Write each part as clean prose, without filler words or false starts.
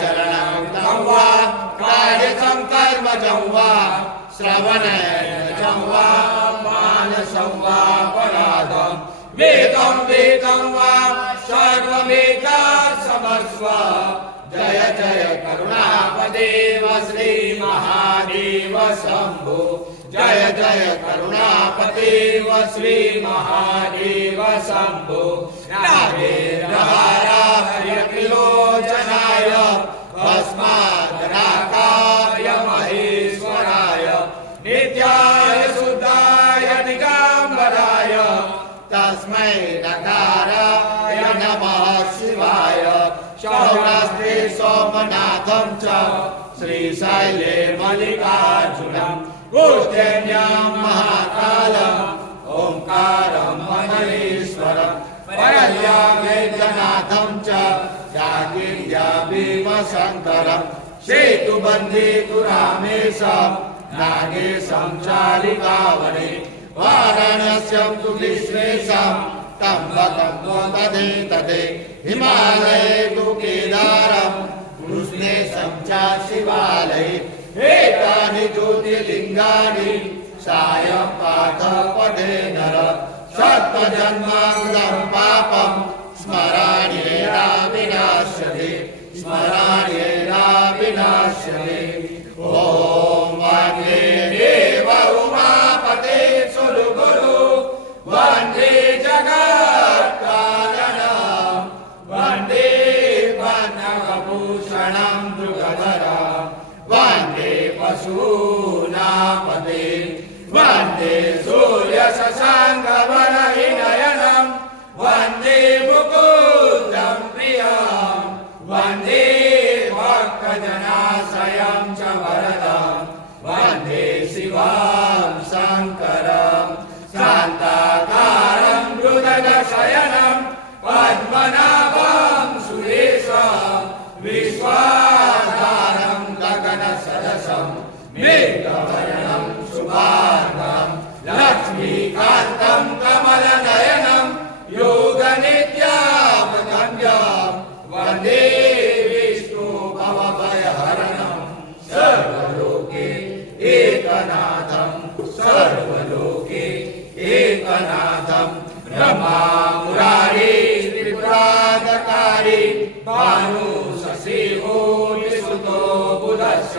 चरणं वा कार्यं कर्मजं वा श्रवणं वा मानसं वा परादं वेदं वा सर्ववेदार्थसमस्व जय जय करुणापदेव श्री महादेव शंभो जय जय करुणापदेव श्री महादेव शंभो नागेन्द्रहारायकिलोचनाय भस्मादराकाय महेश्वराय नित्याय शुद्धाय दिगंबराय तस्मै नकाराय नमः शिवाय सौराष्ट्रे सोमनाथं च श्रीशैले मल्लिकार्जुनं उज्जैन्यां महाकालं ओंकारं महेश्वरं परल्यां वैद्यनाथं च यागिर्या भीमशङ्करं सेतुबन्धेतु रामेशं नागेशं चालिकावने वाराणस्यं तु विश्वेशं त्र्यम्बकं तदे हिमालये तु केदारं कृष्णेशं च शिवालये एतानि ज्योतिर्लिङ्गानि सायं पाठपठे नर सप्तजन्माङ्गं पापं स्मराण्येन विनाश्यते ॐ वन्दे देव उमापते सुरगुरु वन्दे जगत्कारणं वन्दे वनभूषणं मृगधरं वन्दे पशूनापते वन्दे सूर्यशशाङ्कवर्णनयनं वन्दे मुकुन्दं प्रियं वन्दे भक्तजनाश्रयं च वरदं वन्दे शिवं शङ्करं शान्ताकारं मृदगशयनं पद्मनाभं सुरेशं विश्वाधारं गगनसदृशं मेघवर्णं शुभाङ्गं लक्ष्मीकान्तं कमलनयनं योगनित्यावगम्यं वन्दे विष्णु भवभयहरणं सर्वलोके एकनाथं ब्रह्मा मुरारी त्रिपुरान्तकारी भानु शशिभो विसुतो बुधश्च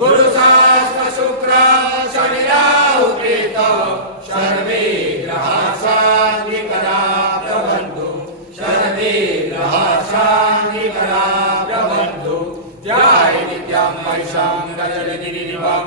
गुरुशास्त्र शुक्र शनि राहु केतु सर्वे ग्रहा शान्तिकरा प्रभन्तु जय नित्यं महिषं गजनिधिनिभं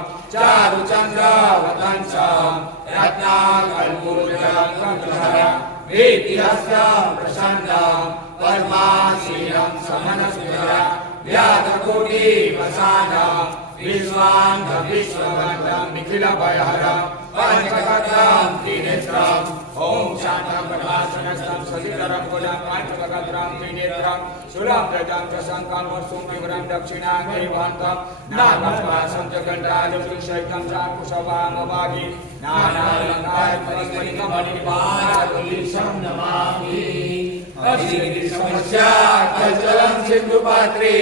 चारुचन्द्रावतंसं रत्नाकल्पूर्जं कङ्कणधरं वेद्यहस्तं प्रसन्नं परमासीनं समनस्कुरं व्याधकोटिवसानं विश्ववन्दं निखिलभयहरं पंचकत्रं त्रिनेत्रं ॐ शान्तं पद्मासनस्थं ससीधरं कुलं पंचकत्रं त्रिनेत्रं शूलप्रजं च शङ्खं वसुं विवरं दक्षिणाङ्गे वहन्तं नागपाशं च गण्डादिशैतं चाकुशवामवागी नानालङ्कारपरस्परिकमणिपादुलीशं नमामि असिद्धिसमस्या कल्चलं सिन्धुपात्रे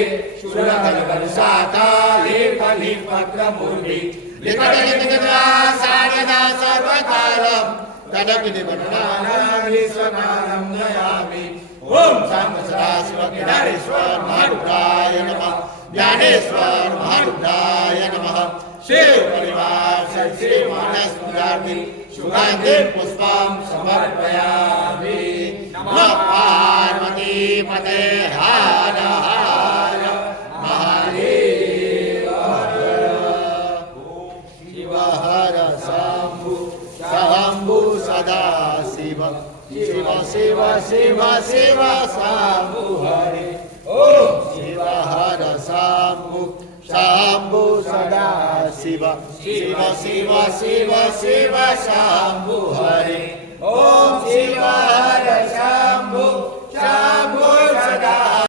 शूलकलकलशाखा लेखनिपत्रमूर्ति लिखितलिखिता सारदा सर्वकालं तदपि निबन्धनानीश्वरं नयामि ॐ सदाशिवकेदारेश्वर महारुद्राय नमः ज्ञानेश्वर महारुद्राय नमः शिव परिवार श्री मानस पूजार्थी सुगंधि पुष्पं समर्पयामि नमः पार्वती पते हर हर महादेव शिव हर शंभु शंभु सदा शिव शिव शिव शिव शिव शंभु हरे ओम शिव हर शंभु शंभु सदा शिव शिव शिव शिव शिव शंभु हरे ओम शिव हर शंभु शंभु